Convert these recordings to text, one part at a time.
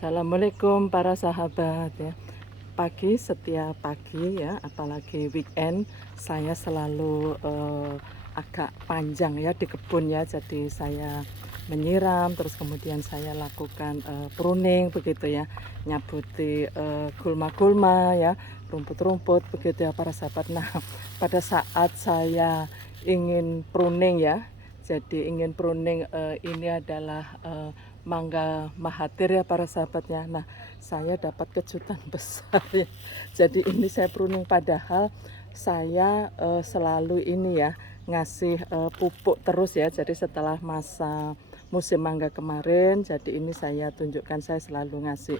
Assalamualaikum para sahabat ya. Setiap pagi ya, apalagi weekend, saya selalu agak panjang ya di kebun ya. Jadi saya menyiram, terus kemudian saya lakukan pruning begitu ya, nyabuti gulma-gulma ya, rumput-rumput begitu ya para sahabat. Nah, pada saat saya ingin pruning ya, jadi ingin pruning ini adalah mangga mahathir ya para sahabatnya. Nah, saya dapat kejutan besar ya. Jadi ini saya pruning padahal saya selalu ini ya ngasih pupuk terus ya. Jadi setelah masa musim mangga kemarin, jadi ini saya tunjukkan saya selalu ngasih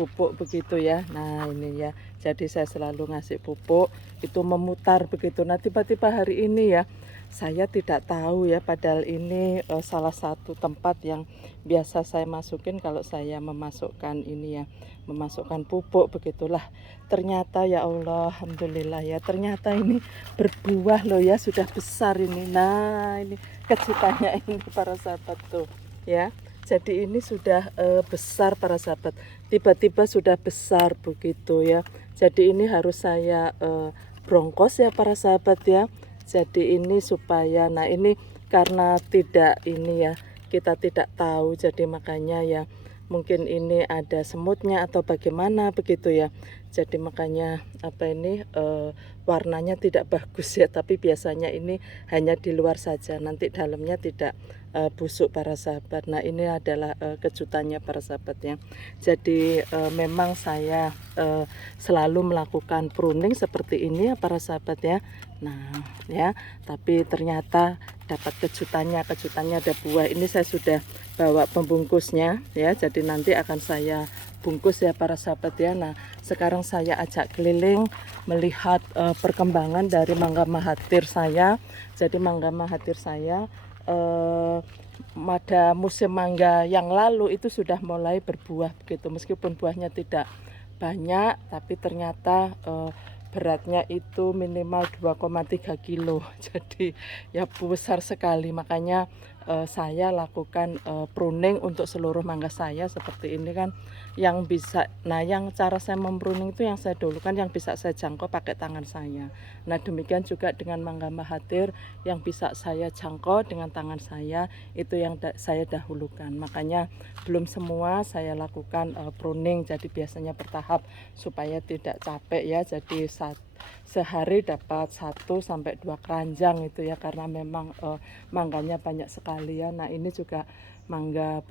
pupuk begitu ya. Nah, ini ya. Jadi saya selalu ngasih pupuk itu memutar begitu. Nah, tiba-tiba hari ini ya saya tidak tahu ya, padahal ini salah satu tempat yang biasa saya masukin kalau saya memasukkan ini ya, memasukkan pupuk begitulah. Ternyata ya Allah, alhamdulillah ya, ternyata ini berbuah loh ya, sudah besar ini. Nah, ini kejutannya ini para sahabat tuh ya. Jadi ini sudah besar para sahabat. Tiba-tiba sudah besar begitu ya. Jadi ini harus saya brongkos ya para sahabat ya. Jadi ini supaya, nah ini karena tidak ini ya, kita tidak tahu, jadi makanya ya mungkin ini ada semutnya atau bagaimana begitu ya. Jadi makanya apa ini warnanya tidak bagus ya, tapi biasanya ini hanya di luar saja, nanti dalamnya tidak busuk para sahabat. Nah, ini adalah kejutannya para sahabat ya. Jadi memang saya selalu melakukan pruning seperti ini ya para sahabat ya. Nah ya, tapi ternyata dapat kejutannya ada buah. Ini saya sudah bawa pembungkusnya ya, jadi nanti akan saya bungkus ya para sahabat ya. Nah, sekarang saya ajak keliling melihat perkembangan dari mangga mahathir saya. Jadi mangga mahathir saya pada musim mangga yang lalu itu sudah mulai berbuah begitu, meskipun buahnya tidak banyak, tapi ternyata beratnya itu minimal 2,3 kilo. Jadi ya besar sekali, makanya saya lakukan pruning untuk seluruh mangga saya seperti ini kan, yang bisa. Nah, yang cara saya mempruning itu yang saya dulukan yang bisa saya jangkau pakai tangan saya. Nah, demikian juga dengan mangga mahathir yang bisa saya jangkau dengan tangan saya, itu yang saya dahulukan. Makanya belum semua saya lakukan pruning, jadi biasanya bertahap supaya tidak capek ya. Jadi sehari dapat 1 sampai 2 keranjang itu ya, karena memang mangganya banyak sekali ya. Nah, ini juga mangga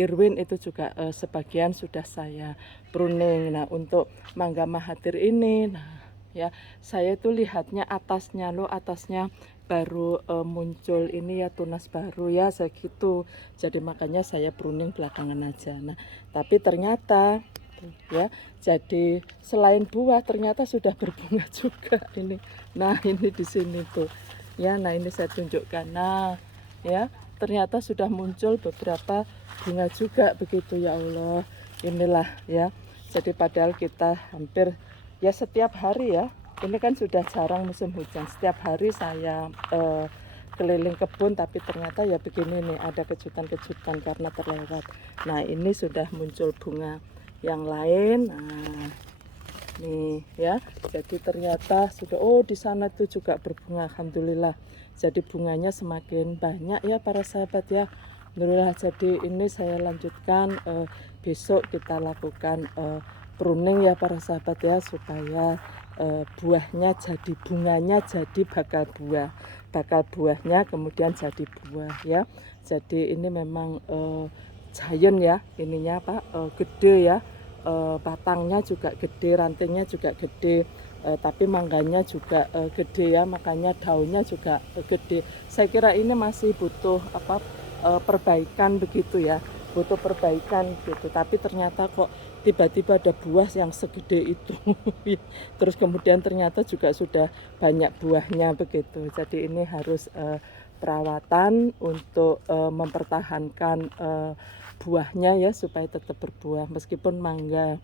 Irwin itu juga sebagian sudah saya pruning. Nah, untuk mangga mahathir ini, nah ya, saya itu lihatnya atasnya loh, atasnya baru muncul ini ya, tunas baru ya segitu. Jadi makanya saya pruning belakangan aja. Nah, tapi ternyata ya, jadi selain buah ternyata sudah berbunga juga ini. Nah, ini di sini tuh ya. Nah, ini saya tunjukkan. Nah ya, ternyata sudah muncul beberapa bunga juga begitu ya Allah. Inilah ya, jadi padahal kita hampir ya setiap hari ya, ini kan sudah jarang musim hujan, setiap hari saya keliling kebun, tapi ternyata ya begini nih, ada kejutan-kejutan karena terlewat. Nah, ini sudah muncul bunga yang lain. Nah, nih ya, jadi ternyata sudah, oh di sana tuh juga berbunga, alhamdulillah. Jadi bunganya semakin banyak ya para sahabat ya, alhamdulillah. Jadi ini saya lanjutkan, besok kita lakukan pruning ya para sahabat ya, supaya buahnya jadi, bunganya jadi bakal buahnya kemudian jadi buah ya. Jadi ini memang giant ya, ininya apa, gede ya, batangnya juga gede, rantingnya juga gede, tapi mangganya juga gede ya, makanya daunnya juga gede. Saya kira ini masih butuh apa, perbaikan begitu ya, butuh perbaikan gitu, tapi ternyata kok tiba-tiba ada buah yang segede itu. Terus kemudian ternyata juga sudah banyak buahnya begitu. Jadi ini harus perawatan untuk mempertahankan buahnya ya, supaya tetap berbuah. Meskipun mangga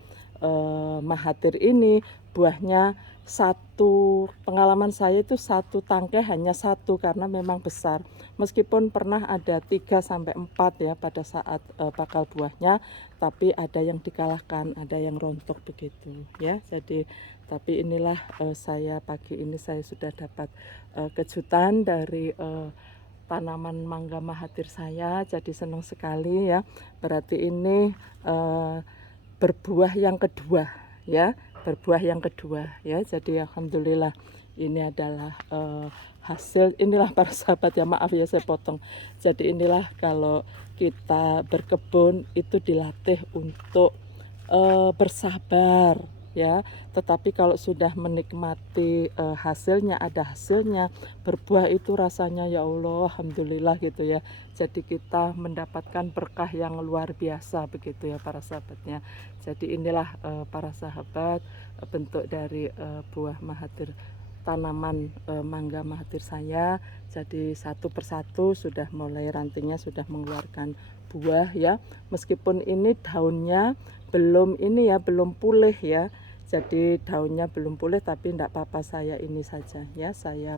Mahathir ini buahnya satu, pengalaman saya itu satu tangkai hanya satu karena memang besar. Meskipun pernah ada 3 sampai 4 ya pada saat bakal buahnya, tapi ada yang dikalahkan, ada yang rontok begitu ya. Jadi tapi inilah saya pagi ini saya sudah dapat kejutan dari tanaman mangga Mahathir saya, jadi senang sekali ya. Berarti ini berbuah yang kedua ya, berbuah yang kedua ya. Jadi alhamdulillah ini adalah hasil. Inilah para sahabat ya, maaf ya saya potong. Jadi inilah kalau kita berkebun itu dilatih untuk bersabar ya. Tetapi kalau sudah menikmati hasilnya, ada hasilnya, berbuah itu rasanya ya Allah alhamdulillah gitu ya. Jadi kita mendapatkan berkah yang luar biasa begitu ya para sahabatnya. Jadi inilah para sahabat bentuk dari buah Mahathir, tanaman mangga Mahathir saya. Jadi satu persatu sudah mulai rantingnya sudah mengeluarkan buah ya. Meskipun ini daunnya belum ini ya, belum pulih ya. Jadi daunnya belum pulih, tapi tidak apa-apa, saya ini saja ya, saya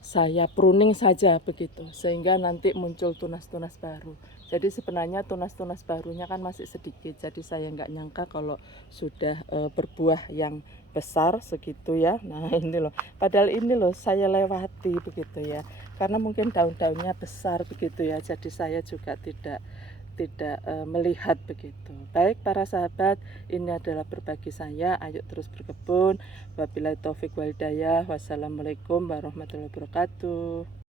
saya pruning saja begitu, sehingga nanti muncul tunas-tunas baru. Jadi sebenarnya tunas-tunas barunya kan masih sedikit, jadi saya nggak nyangka kalau sudah berbuah yang besar segitu ya. Nah ini loh, padahal ini loh saya lewati begitu ya, karena mungkin daun-daunnya besar begitu ya, jadi saya juga tidak melihat begitu. Baik para sahabat, ini adalah berbagi saya, ayo terus berkebun. Wabillahi taufik wal hidayah. Wassalamualaikum warahmatullahi wabarakatuh.